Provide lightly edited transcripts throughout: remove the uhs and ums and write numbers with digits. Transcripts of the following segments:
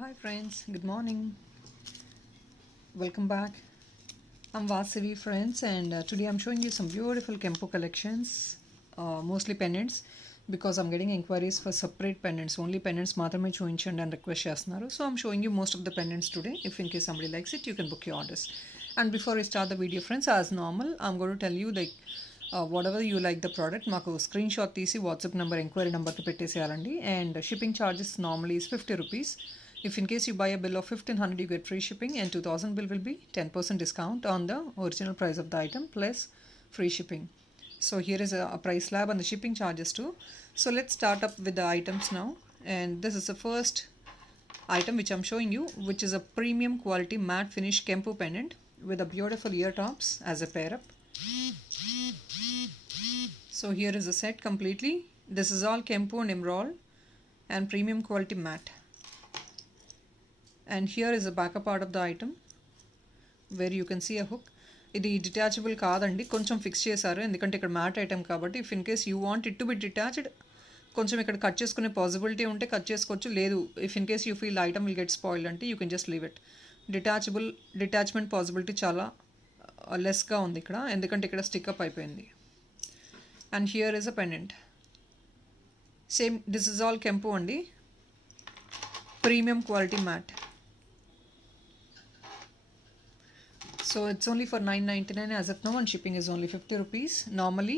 Hi friends, good morning. Welcome back. I'm Vasavi friends, and today I'm showing you some beautiful Kempo collections, mostly pendants, because I'm getting inquiries for separate pendants. Only pendants మాత్రమే చూపించండి and request చేస్తున్నారు. So I'm showing you most of the pendants today. If in case somebody likes it, you can book your orders. And before I start the video friends, as normal, I'm going to tell you like whatever you like the product, మాకు screen shot తీసి WhatsApp number enquiry నెంబర్కి పెట్టేసేయాలండి. And shipping charges normally is 50 rupees. If in case you buy a bill of 1500, you get free shipping, and 2000 bill will be 10% discount on the original price of the item plus free shipping. So here is a price slab and the shipping charges too. So let's start up with the items now. And this is the first item which I'm showing you, which is a premium quality matte finish Kempo pendant with a beautiful ear tops as a pair up. So here is the set completely. This is all Kempo and emerald and premium quality matte. And here is the backup part of the item where you can see a hook. ఇది detachable కాదండి, కొంచెం fix చేశారు ఎందుకంటే ఇక్కడ matte item కాబట్టి. If in case you want it to be detached, కొంచెం ఇక్కడ cut చేసుకునే పాసిబిలిటీ ఉంటే కట్ చేసుకోవచ్చు. లేదు, if in case you feel item will get spoiled అంటే you can just leave it. Detachment possibility చాలా లెస్గా ఉంది ఇక్కడ, ఎందుకంటే ఇక్కడ స్టిక్అప్ అయిపోయింది. And here is a pendant. Same this is all kempu అండి, premium quality mat. So it's only for 9.99 as of now, and shipping is only 50 rupees. Normally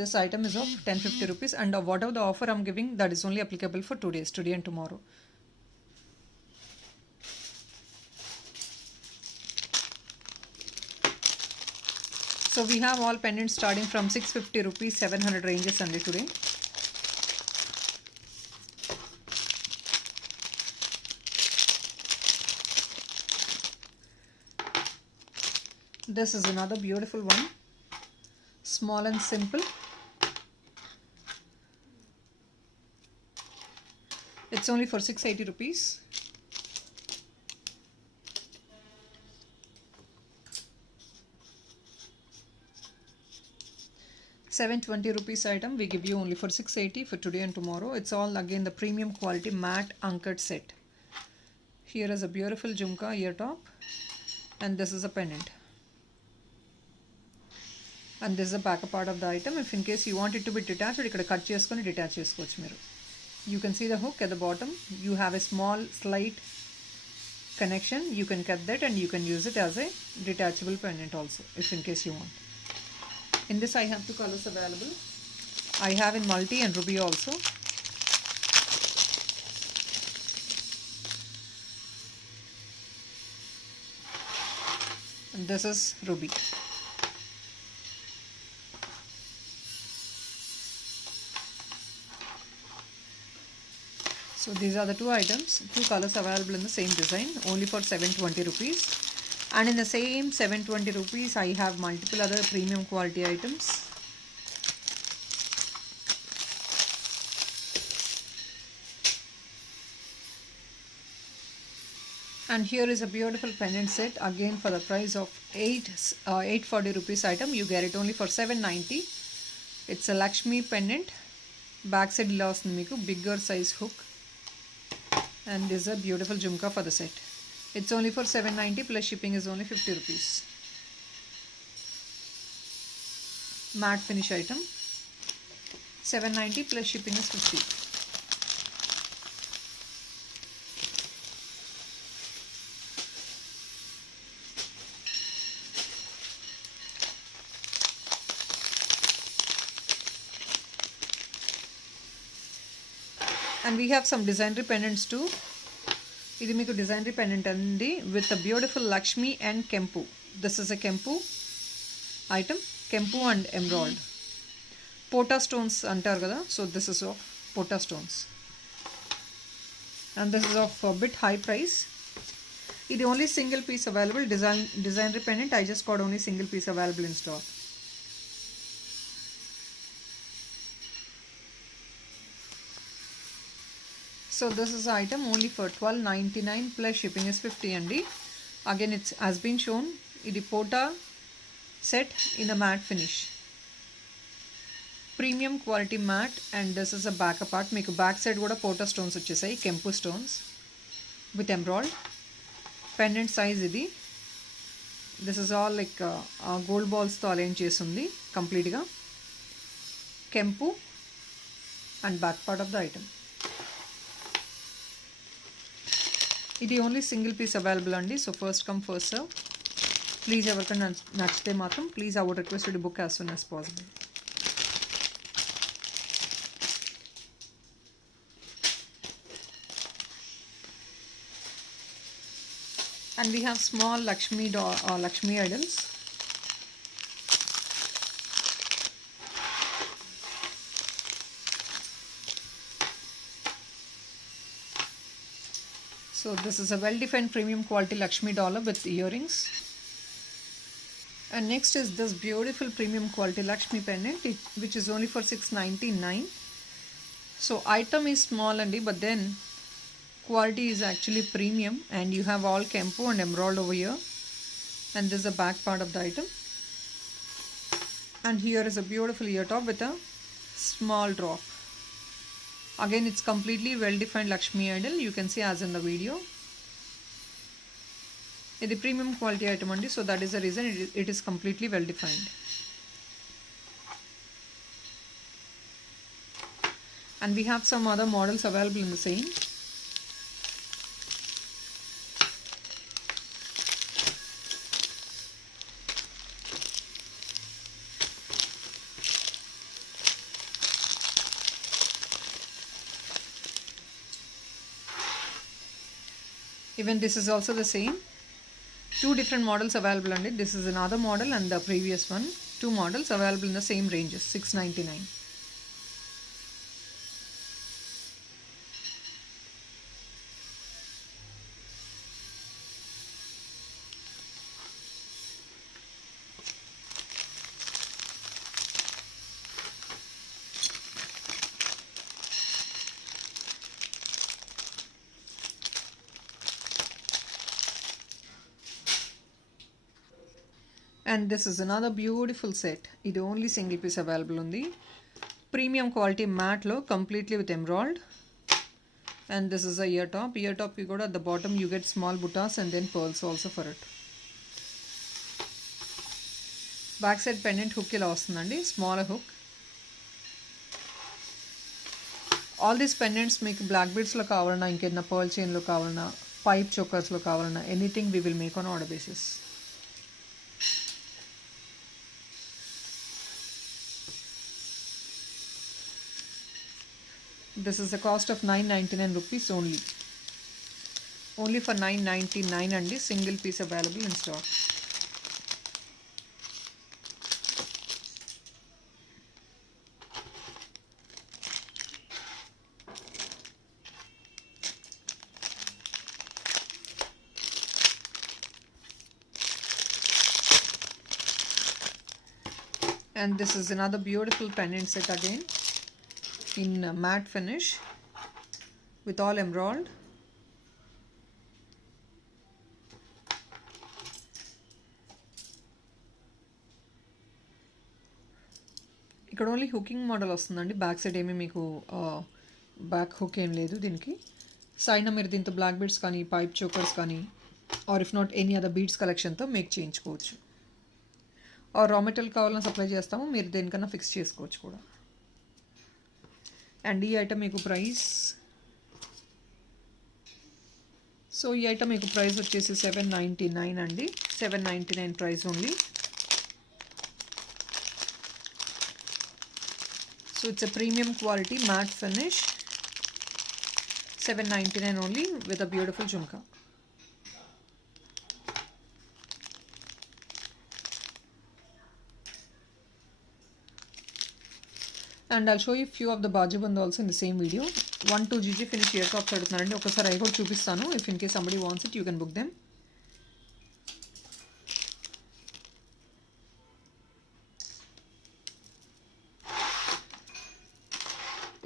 this item is of 10-50 rupees, and whatever the offer I'm giving, that is only applicable for 2 days, today and tomorrow. So we have all pendants starting from 650 rupees, 700 ranges only today. This is another beautiful one, small and simple. It's only for 680 rupees. ₹720 item we give you only for 680 for today and tomorrow. It's all again the premium quality matte anchored set. Here is a beautiful jhumka ear top, and this is a pendant. And this is the backup part of the item. If in case you want it to be detached, ikkada cut cheskoni detach chesukochu meeru. You can see the hook at the bottom. You have a small slight connection. You can cut that and you can use it as a detachable pendant also, if in case you want. In this I have 2 colors available. I have in multi and ruby also. And this is ruby. So these are the 2 items, 2 colors available in the same design, only for 720 rupees. And in the same 720 rupees, I have multiple other premium quality items. And here is a beautiful pendant set, again for the price of 840 rupees item. You get it only for 790. It's a Lakshmi pendant. Backside ఇలా వస్తుంది మీకు, bigger size hook. And this is a beautiful jhumka for the set. It's only for 790 plus shipping is only 50 rupees. Matte finish item, 790 plus shipping is 50. And we have some designer pendants too. ఇది మీకు designer pendant అండి with a beautiful Lakshmi and Kempu. This is a Kempu item, Kempu and emerald. Pota stones అంటారు కదా, so this is of Pota stones. And this is of a bit high price. ఇది only single piece available, designer pendant. I just got only single piece available in stock. So this is the item only for 12.99 plus shipping is 50 and again it has been shown idi Pota set in a matte finish, premium quality matte. And this is a back part, meeku back side kuda Pota stones vachesai, Kempu stones. with emerald. Pendant size idi. This is all like gold balls తో align చేసి ఉంది complete గా. కెంపు and back part of the item. ఇది only single piece available అండి. So first come first serve. Please ఎవరికైనా నచ్చితే మాత్రం please I would request to book as soon as possible. And we have small Lakshmi idols. So this is a well-defined premium quality Lakshmi dollar with earrings. And next is this beautiful premium quality Lakshmi pendant, which is only for $699. So item is small andi, but then quality is actually premium, and you have all kempu and emerald over here. And this is the back part of the item. And here is a beautiful ear top with a small drop. Again, it's completely well-defined Lakshmi idol. You can see as in the video. It's a premium quality item andi, so that is the reason it is completely well-defined. And we have some other models available in the same. Even this is also the same. Two different models available on it. This is another model and the previous one. Two models available in the same ranges, $699. And this is another beautiful set. It only single piece available on the premium quality matte lo, completely with emerald. And this is a ear top. Ear top you got at the bottom you get small buttas and then pearls also for it. Back side pendant hook ila vastundandi, smaller hook. All these pendants make black beads lo kavalana, inkedna pearl chain lo kavalana, pipe chokers lo kavalana, anything we will make on order basis. This is the cost of 999 rupees only. Only for 999 and the single piece available in stock. And this is another beautiful pendant set again in matte finish with all emerald. ఇక్కడ only hooking model వస్తుందండి. Back side ఏమీ మీకు back hook ఏం లేదు దీనికి. సైడ్న మీరు దీంతో బ్లాక్ బీడ్స్ కానీ పైప్ చోకర్స్ కానీ or if not any other beads కలెక్షన్తో మేక్ చేయించుకోవచ్చు. ఆర్ రా మెటీరియల్ కావాలని సప్లై చేస్తాము, మీరు దేనికన్నా ఫిక్స్ చేసుకోవచ్చు కూడా. అండ్ ఈ ఐటమ్ మీకు ప్రైస్, సో ఈ ఐటమ్ మీకు ప్రైస్ వచ్చేసి $799 అండి. $799 price only. So it's a premium quality mat finish. $799 only with a beautiful jhumka. And I'll show you few of the Bajiband also in the same video. 1-2 GG finish ear tops adugutunarandi. Okasari I kuda chupistanu. If in case somebody wants it, you can book them.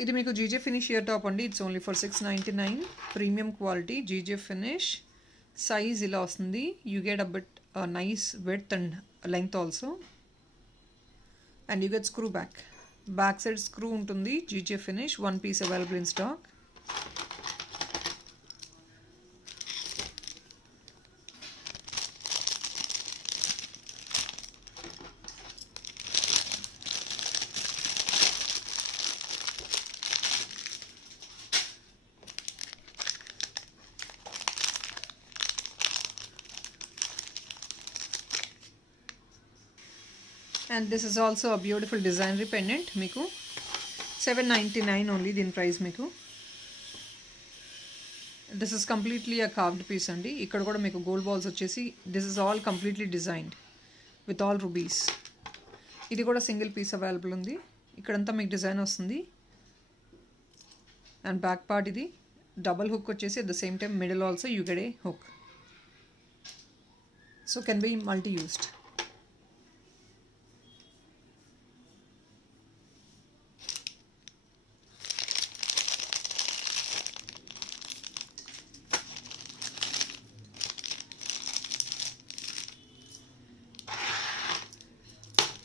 ఇది మీకు GJ finish ear top అండి. It's only for $699. Premium quality GJ finish. Size ఇలా వస్తుంది. You get a bit nice width and length also. And you get screw back. Back side screw ఉంటుంది. GJ finish. One piece available in stock. And this is also a beautiful designer pendant meeku 799 only din price meeku. This is completely a carved piece andi. Ikkada kuda meeku gold balls vachesi, this is all completely designed with all rubies. Idi kuda single piece available undi. Ikkadanta meeku design vastundi. And back part idi double hook vachesi, at the same time middle also you get a hook. So can be multi used.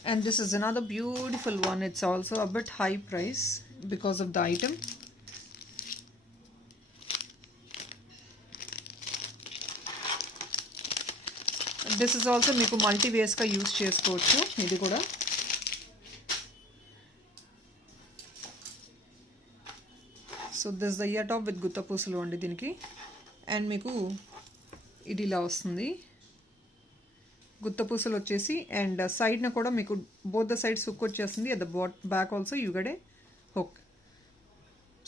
And this is another beautiful one. It's also a bit high price because of the item. This is also meeku multi ways ka use chesukochu. Idi kuda so this is the ear top with gutta pusulu andi diniki. And meeku idi ila vastundi gutta pusulu వచ్చేసి, and side na kuda meeku both the sides hook వచ్చేస్తుంది. At the back also you get a hook.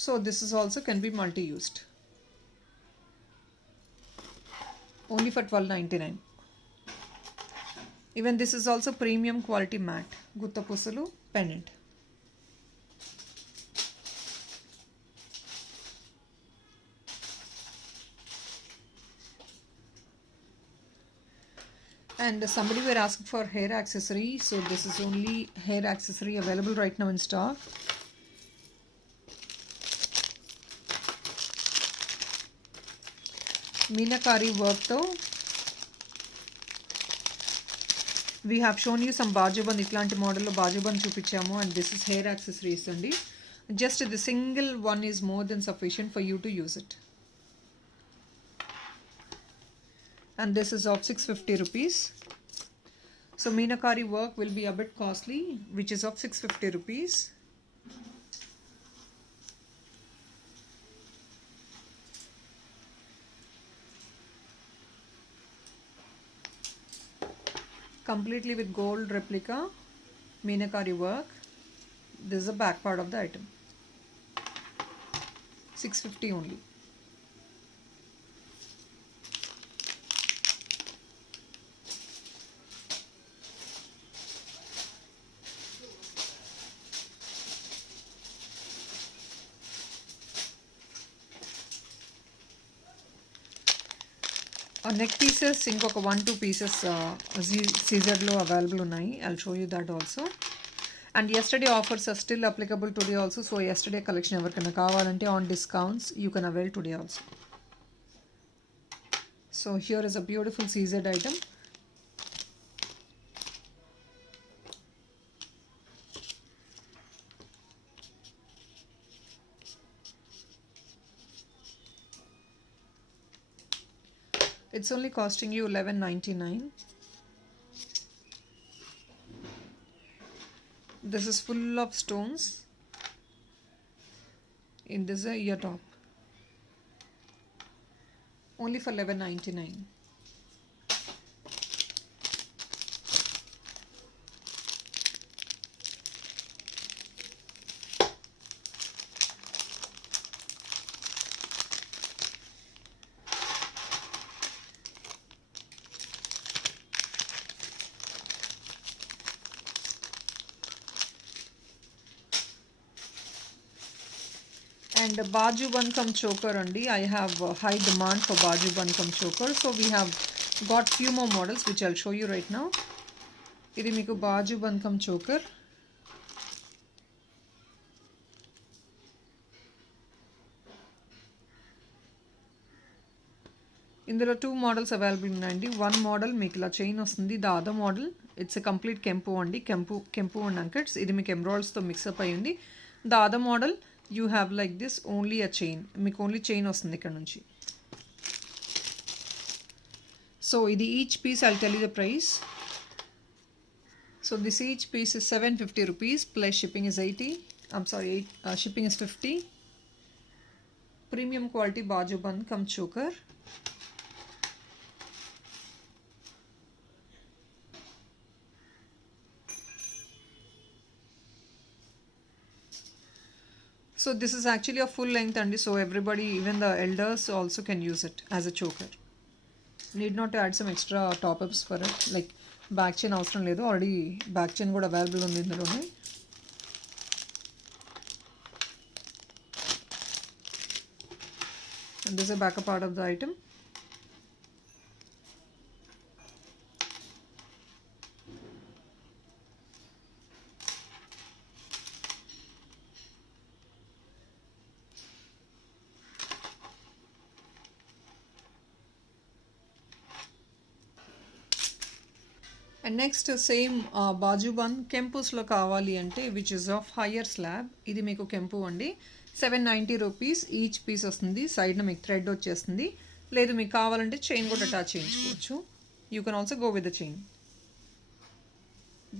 So this is also can be multi used. Only for 1299. Even this is also premium quality matte gutta pusulu pendant. And somebody were asking for hair accessory, so this is only hair accessory available right now in stock. Meenakari work though. We have shown you some bajuband, itlanti model lo bajuband chupichamu, and this is hair accessories andi. Just the single one is more than sufficient for you to use it. And this is of 650 rupees. So Meenakari work will be a bit costly, which is of 650 rupees. Completely with gold replica Meenakari work. This is the back part of the item. 650 only. Neck pieces ఇంకొక 1-2 pieces Caesar లో available ఉన్నాయి. I'll show you that also. And yesterday offers are still applicable today also. So yesterday collection ఎవరికైనా కావాలంటే on discounts you can avail today also. So here is a beautiful Caesar item. It's only costing you $11.99. This is full of stones in this ear top. Only for $11.99. And Baju Bankam choker andi. I have high demand for Baju Bankam choker. So we have got few more models which I'll show you right now. Idi meeku Baju Bankam choker. ఇందులో 2 models available ఉన్నాయండి. One model మీకు ఇలా chain వస్తుంది. The other model it's a complete కెంపు అండి. కెంపు and అంకట్స్. ఇది మీకు ఎమరాల్డ్స్ తో మిక్స్ అప్ అయి ఉంది. The other model you have like this only a chain. మీకు ఓన్లీ చైన్ వస్తుంది ఇక్కడ నుంచి. So ఇది each piece I'll tell you the price. So this each piece is 750 rupees plus shipping is 80. I'm sorry, shipping is 50. Premium quality Baju Bankam choker. So this is actually a full length and so everybody, even the elders also can use it as a choker. Need not to add some extra top ups for it, like back chain అవసరం లేదు, already back chain కూడా available ఉంది ఇందులోనే. And this is a backup part of the item. And next same బాజుబన్ కెంపుస్లో కావాలి అంటే which is of higher slab. ఇది మీకు కెంపు అండి, 790 రూపీస్ ఈచ్ పీస్ వస్తుంది. సైడ్న మీకు థ్రెడ్ వచ్చేస్తుంది, లేదు మీకు కావాలంటే చైన్ కూడా అటాచ్ చేయించుకోవచ్చు. You can also go with the chain.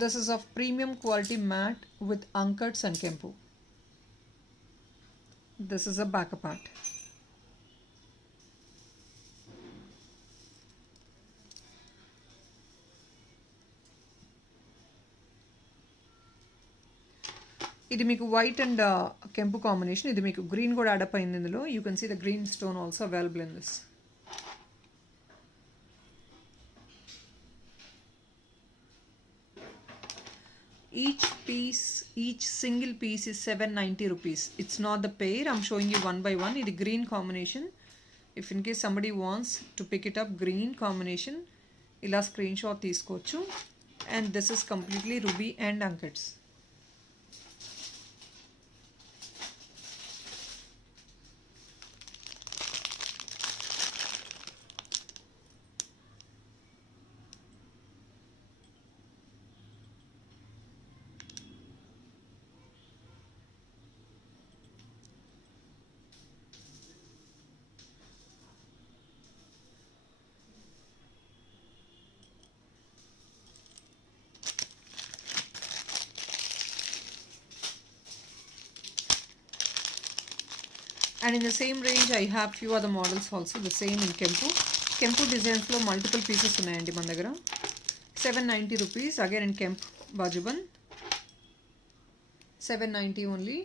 This is of premium quality matte with uncuts and kempu. This is a backup part. ఇది మీకు వైట్ అండ్ కెంపు కాంబినేషన్. ఇది మీకు గ్రీన్ కూడా యాడప్ అయింది ఇందులో. You can see the green stone also available in this. each single piece is 790 rupees. It's not the pair, I'm showing you one by one. ఇది green combination. If in case somebody wants to pick it up, green combination, ఇలా screen shot తీసుకోవచ్చు. And this is completely ruby and ankets. And in the same range I have few other models also, the same in Kempu designs lo multiple pieces unnayandi మన దగ్గర. 790 rupees again in Kemp Bajuban, 790 only.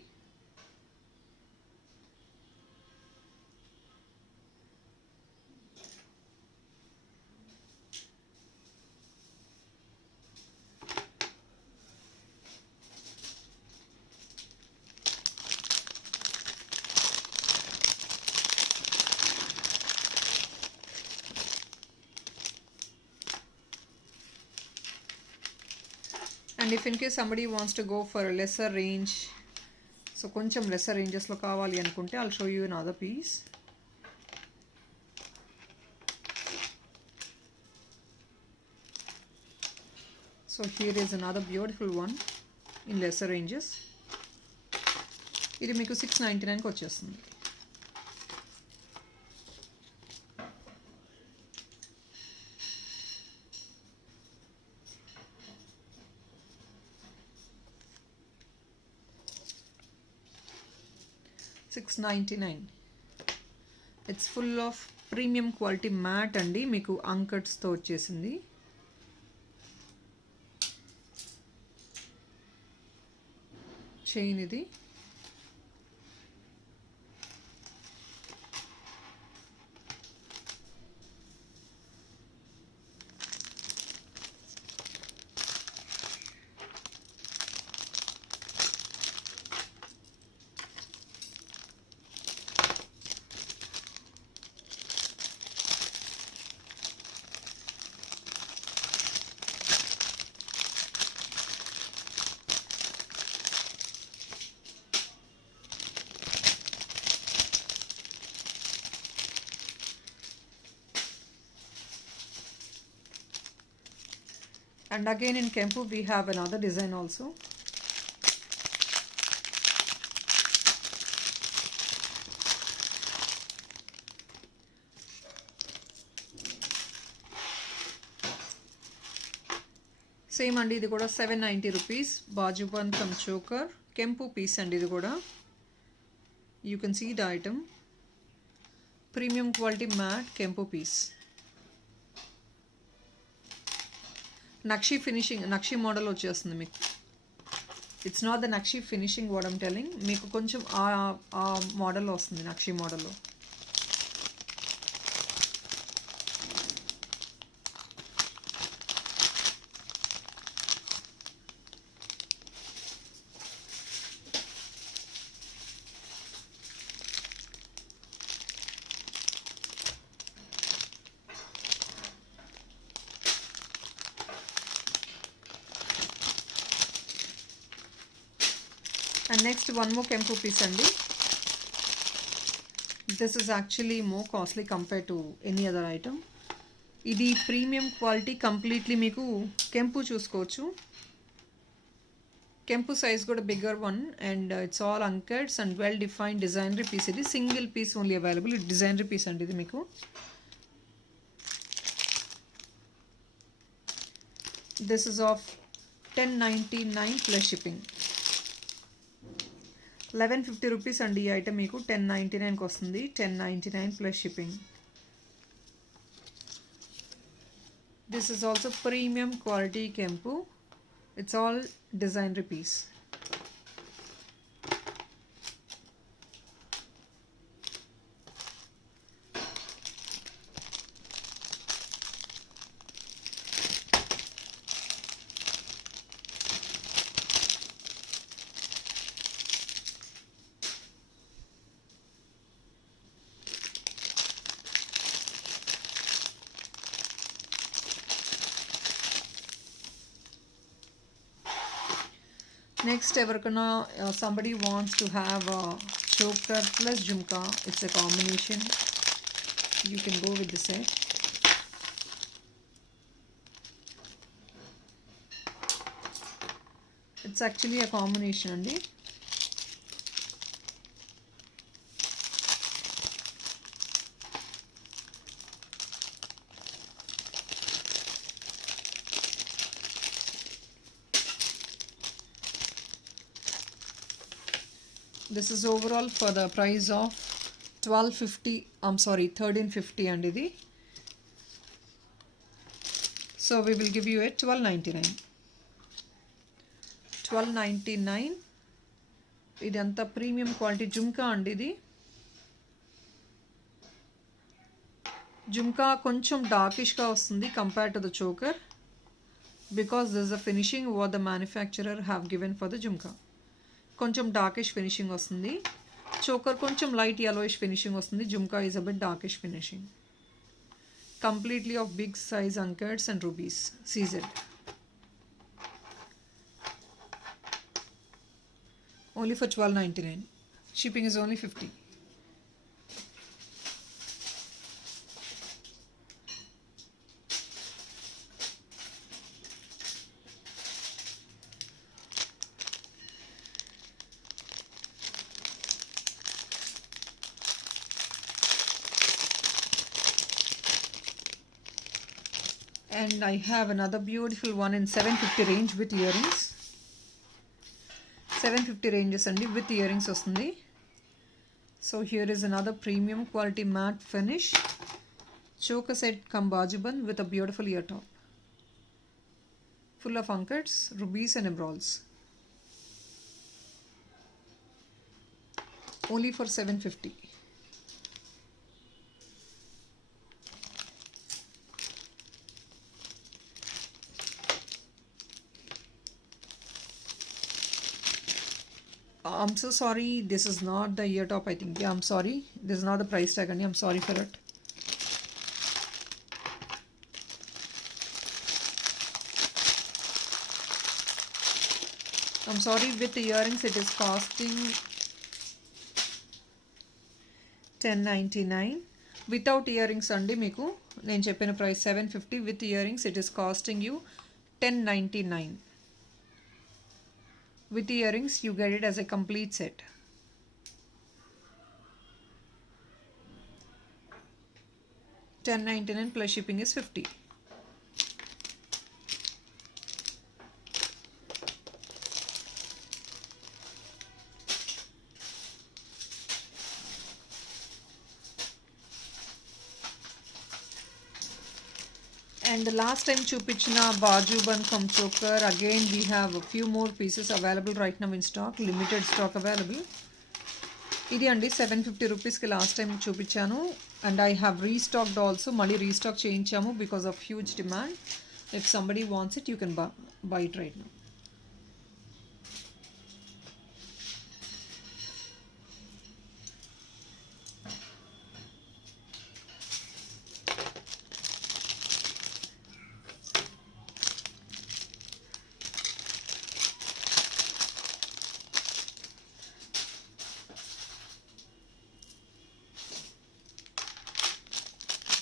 And if in case somebody wants to go for a lesser range, so కొంచెం lesser ranges లో కావాలి అనుకుంటే I'll show you another piece. So here is another beautiful one in lesser ranges. ఇది మీకు 699 కి వచ్చేస్తుంది. $699. It's full of premium quality mat అండి, మీకు అంకట్స్ తో వచ్చేసింది. చైన్ ఇది. And again in Kempu we have another design also. Same and ఇది కూడా 790 rupees. Bajubantam choker, Kempu piece and ఇది కూడా. You can see the item. Premium quality matte Kempu piece. Nakshi finishing, nakshi model వచ్చేస్తుంది మీకు. It's not the nakshi finishing what I'm telling, మీకు కొంచెం ఆ మోడల్లో వస్తుంది నక్షి మోడల్లో. And next one more Kempu piece andi. This is actually more costly compared to any other item. ఇది premium quality, completely మీకు కెంపు చూసుకోవచ్చు. కెంపు సైజ్ కూడా bigger one and it's all uncuts and well defined designery piece. ఇది single piece only available. ఇది designery piece అండి. ఇది మీకు this is of 1099 plus shipping. 1150 rupees అండి ఈ ఐటమ్ మీకు 1099కి వస్తుంది. 1099 plus shipping. This is also premium quality kempu. It's all designery piece. Next, somebody wants to have a choker plus jhumka. It's a combination. You can go with the set. It's actually a combination andi. This is overall for the price of 1250. I'm sorry, 1350 and idi. So we will give you a 1299. 1299. ఇది అంత premium quality jhumka అండి. ఇది జుమ్కా కొంచెం డార్కిష్గా వస్తుంది compared to the choker, because this is the finishing what the manufacturer have given for the jhumka. కొంచెం darkish finishing వస్తుంది. Choker కొంచెం లైట్ yellowish ఫినిషింగ్ వస్తుంది. Jhumka is a bit darkish finishing. Completely of big size uncuts and rubies CZ. Only for 1299. Shipping is only 50. And I have another beautiful one in 750 range with earrings. 750 ranges and with earrings వస్తుంది. So here is another premium quality matte finish choker set come bajuban with a beautiful ear top, full of ankards, rubies and emeralds. Only for 750. I'm so sorry, this is not the ear top, I think. Yeah, I'm sorry, this is not the price tag, and I'm sorry for it. I'm sorry, with the earrings it is costing 1099. Without earrings andi meeku nenu cheppina price 750. With earrings it is costing you 1099. With the earrings you get it as a complete set. $10.99 plus shipping is 50. And the last time చూపించిన బాజు bun from choker, again we have a few more pieces available right now in stock, limited stock available. ఇది అండి 750 రూపీస్కి last time చూపించాను, and I have restocked also. మళ్ళీ restock చేయించాము because of huge demand. If somebody wants it you can buy it right now.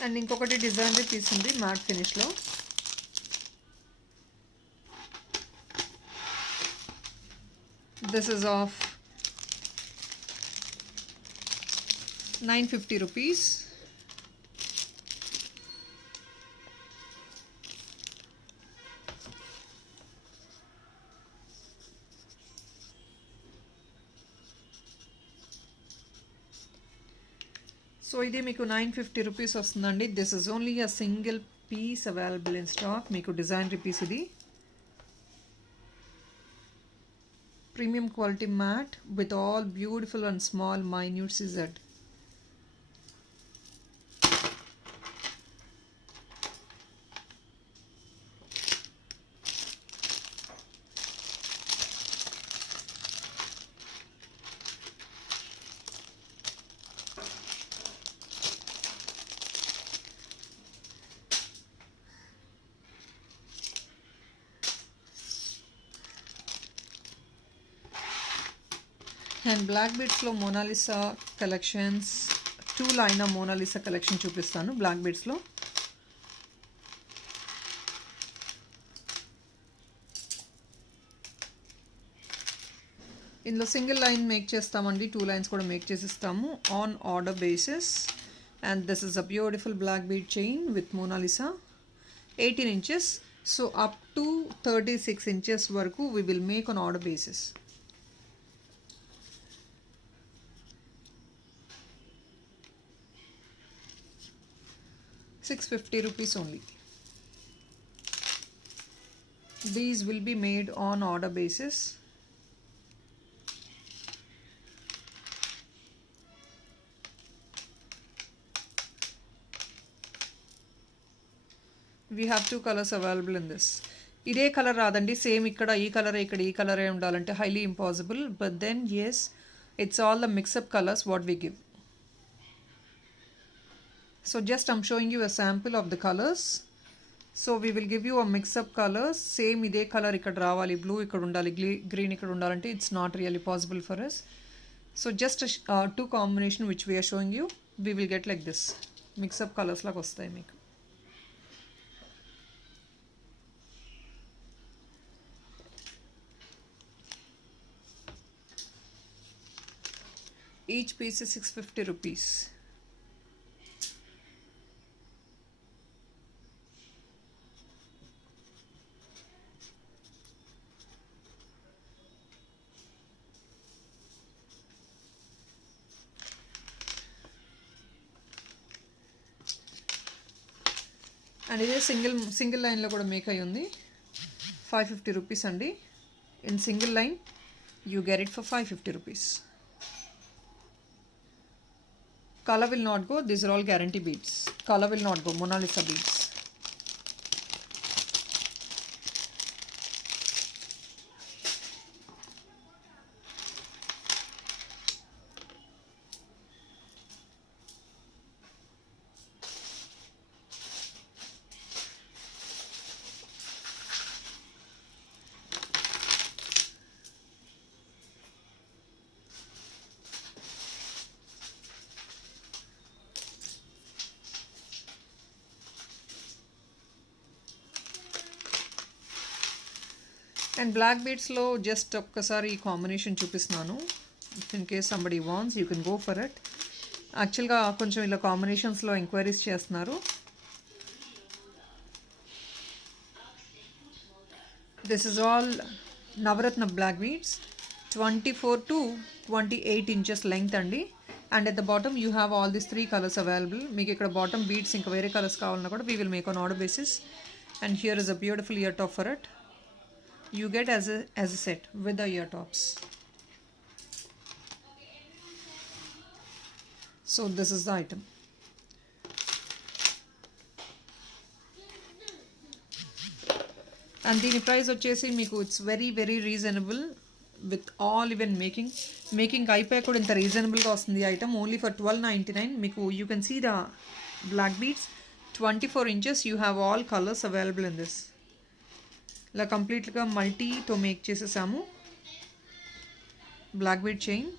And ఇంకొకటి design piece ఉంది matte ఫినిష్లో. This is of 950 rupees. So ఇది మీకు 950 rupees వస్తుందండి. This is only a single piece available in stock. మీకు designery piece ఇది. Premium quality matte with all beautiful and small minute సిజర్డ్. And black బీడ్స్లో Mona Lisa collections, 2 line Mona Lisa collection చూపిస్తాను black బీడ్స్లో. ఇందులో single line make చేస్తామండి, 2 lines కూడా make చేసిస్తాము on order basis. And this is a beautiful black bead chain with Mona Lisa, 18 inches. So up to 36 inches వరకు we will make on order basis. ₹650 only. These will be made on order basis. We have 2 colors available in this. ఇదే colour రాదండి, same ఇక్కడ ఈ కలరే ఇక్కడ ఈ కలరే ఉండాలంటే highly impossible. But then yes, it's all the mix up colours what we give. So just I'm showing you a sample of the colors. So we will give you a mix up colors. Same ide color ikkada ravali, blue ikkada undali, green ikkada undalante it's not really possible for us. So just 2 combination which we are showing you, we will get like this mix up colors laga vastayi meeku. Each piece is 650 rupees. And ఇదే single లైన్లో కూడా make అయ్యి ఉంది. 550 rupees అండి. In single line you get it for 550 rupees. Color will not go. These are all guarantee beads. Color will not go. Mona Lisa beads. And black బీడ్స్లో just ఒక్కసారి ఈ combination చూపిస్తున్నాను. In case somebody wants you can go for it. యాక్చువల్గా కొంచెం ఇలా కాంబినేషన్స్లో enquiries చేస్తున్నారు. This is all navaratna black beads, 24 to 28 inches length అండి. And at the bottom you have all these 3 colors available. Meeku ikkada bottom beads inka vere colors kavalana kuda we will make on order basis. And here is a beautiful ear top for it. You get as a set with the ear tops. So this is the item. And the price వచ్చేసి మీకు it's very very reasonable with all even making అయిపోయి కూడా ఇంత రీజనబుల్గా వస్తుంది item only for 12.99. మీకు you can see the black beads 24 inches. You have all colours available in this. ఇలా కంప్లీట్గా మల్టీతో మేక్ చేసేసాము. Black bead chain,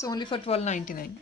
so only for 12.99.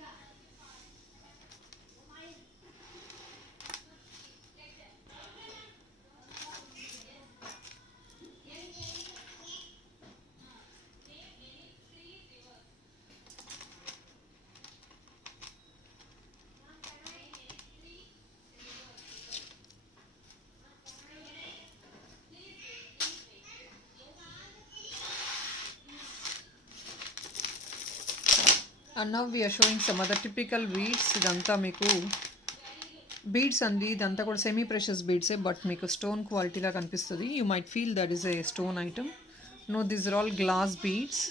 And now we are showing some other typical beads. ఇదంతా మీకు beads అండి, ఇదంతా కూడా semi precious బీడ్సే, బట్ మీకు స్టోన్ క్వాలిటీలా కనిపిస్తుంది. You might feel that is a stone item. No, these are all glass beads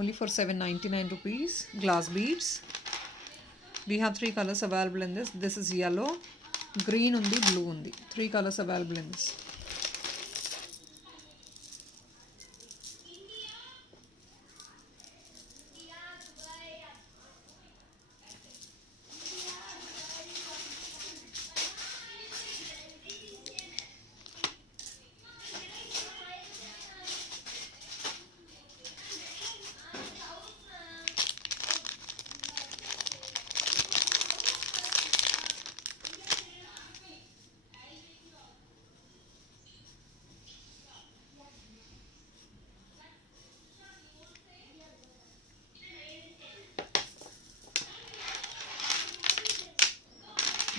only for 799 rupees. Glass beads. We have 3 colors available in this. This is yellow, green undi, blue undi. 3 colors available in this.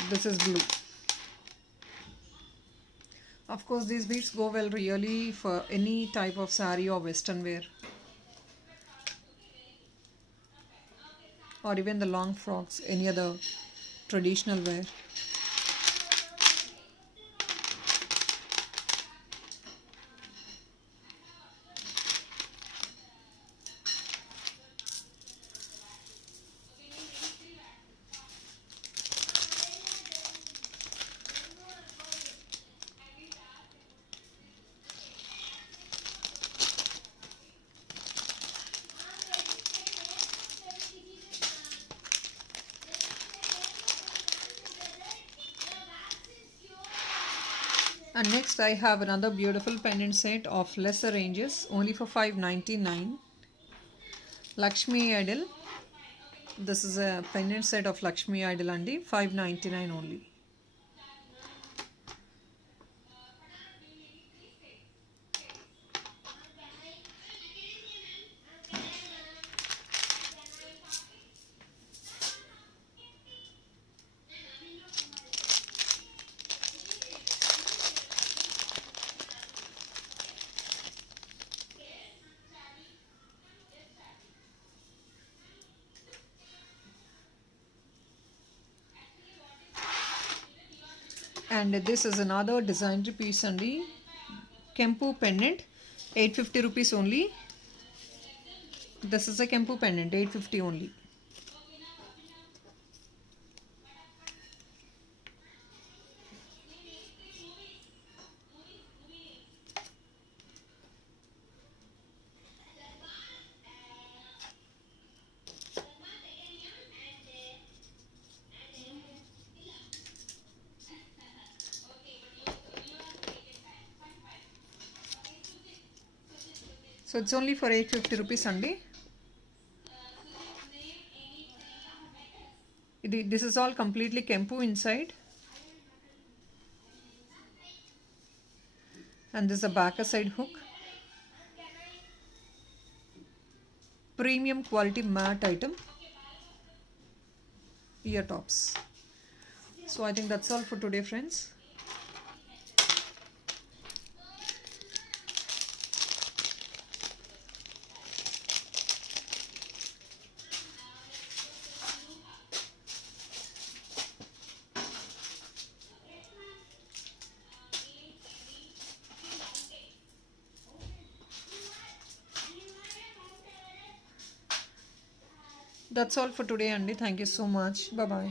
This is blue. Of course, these beads go well really for any type of saree or western wear, or even the long frocks, any other traditional wear. And next I have another beautiful pendant set of lesser ranges, only for 599. Lakshmi Idol. This is a pendant set of Lakshmi Idol andi, 599 only. And this is another designer piece andi, Kempu pendant, 850 rupees only. This is a Kempu pendant, 850 only. So it's only for 850 rupees andi. This is all completely Kempu inside, and this is a back side hook. premium quality matte item ear tops. So I think that's all for today, friends. That's all for today, Andy. Thank you so much. Bye bye.